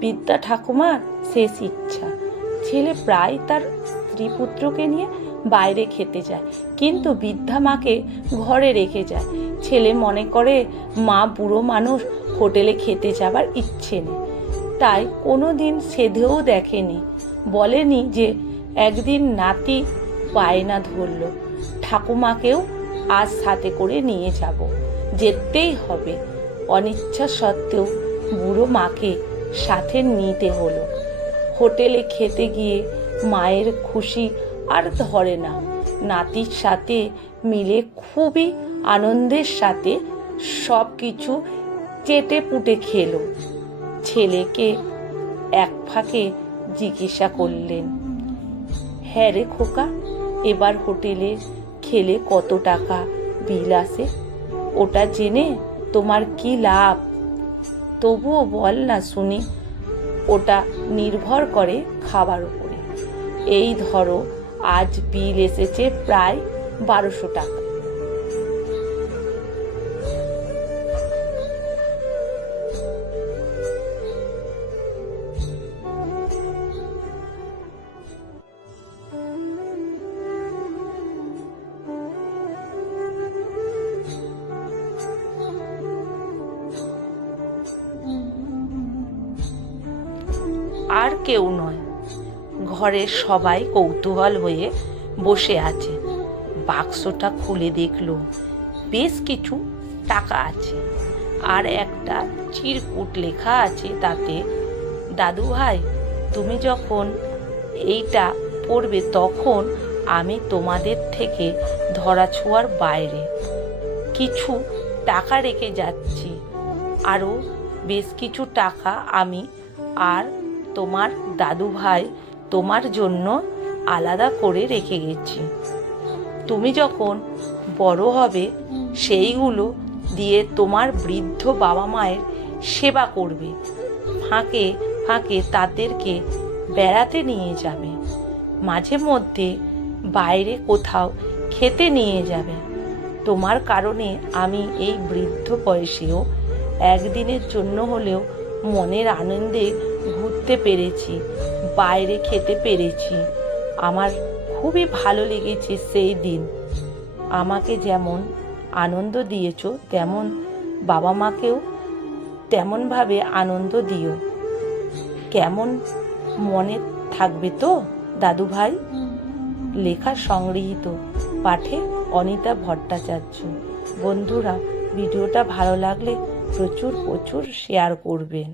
বিদ্যা ঠাকুমার শেষ ইচ্ছা। ছেলে প্রায় তার স্ত্রী পুত্রকে নিয়ে বাইরে খেতে যায়, কিন্তু বৃদ্ধা মাকে ঘরে রেখে যায়। ছেলে মনে করে মা বুড়ো মানুষ, হোটেলে খেতে যাবার ইচ্ছে নেই, তাই কোনো দিন সেধেও দেখেনি। বলেনি যে একদিন নাতি বায়না ধরল, ঠাকুমাকেও আজ সাথে করে নিয়ে যাব, যেতেই হবে। অনিচ্ছা সত্ত্বেও বুড়ো মাকে সাথে নিতে হলো। হোটেলে খেতে গিয়ে মায়ের খুশি আর ধরে না। নাতির সাথে মিলে খুবই আনন্দের সাথে সব কিছু চেটে পুটে খেলো। ছেলেকে এক ফাঁকে জিজ্ঞাসা করলেন, হ্যাঁ রে খোকা, এবার হোটেলে খেলে কত টাকা বিল আসে? ওটা জেনে তোমার কি লাভ? তবুও বল না শুনি। ওটা নির্ভর করে খাবার উপরে। এই ধরো, আজ বিল এসেছে প্রায় 1200 টাকা। আর কেউ নয়, ঘরের সবাই কৌতূহল হয়ে বসে আছে। বাক্সটা খুলে দেখলো বেশ কিছু টাকা আছে, আর একটা চিরকুট লেখা আছে তাতে, দাদু ভাই, তুমি যখন এইটা পড়বে তখন আমি তোমাদের থেকে ধরাছোঁয়ার বাইরে কিছু টাকা রেখে যাচ্ছি। আরও বেশ কিছু টাকা আমি আর তোমার দাদু ভাই তোমার জন্য আলাদা করে রেখে গেছি। তুমি যখন বড় হবে সেইগুলো দিয়ে তোমার বৃদ্ধ বাবা মায়ের সেবা করবে, ফাঁকে ফাঁকে তাদেরকে বেড়াতে নিয়ে যাবে, মাঝে মধ্যে বাইরে কোথাও খেতে নিয়ে যাবে। তোমার কারণে আমি এই বৃদ্ধ বয়সেও একদিনের জন্য হলেও মনের আনন্দে ঘুরতে পেরেছি, বাইরে খেতে পেরেছি। আমার খুবই ভালো লেগেছে সেই দিন। আমাকে যেমন আনন্দ দিয়েছো, তেমন বাবা মাকেও তেমনভাবে আনন্দ দিও। কেমন মনে থাকবে তো দাদু ভাই? লেখা সংগৃহীত, পাঠে অনিতা ভট্টাচার্য। বন্ধুরা, ভিডিওটা ভালো লাগলে প্রচুর শেয়ার করবেন।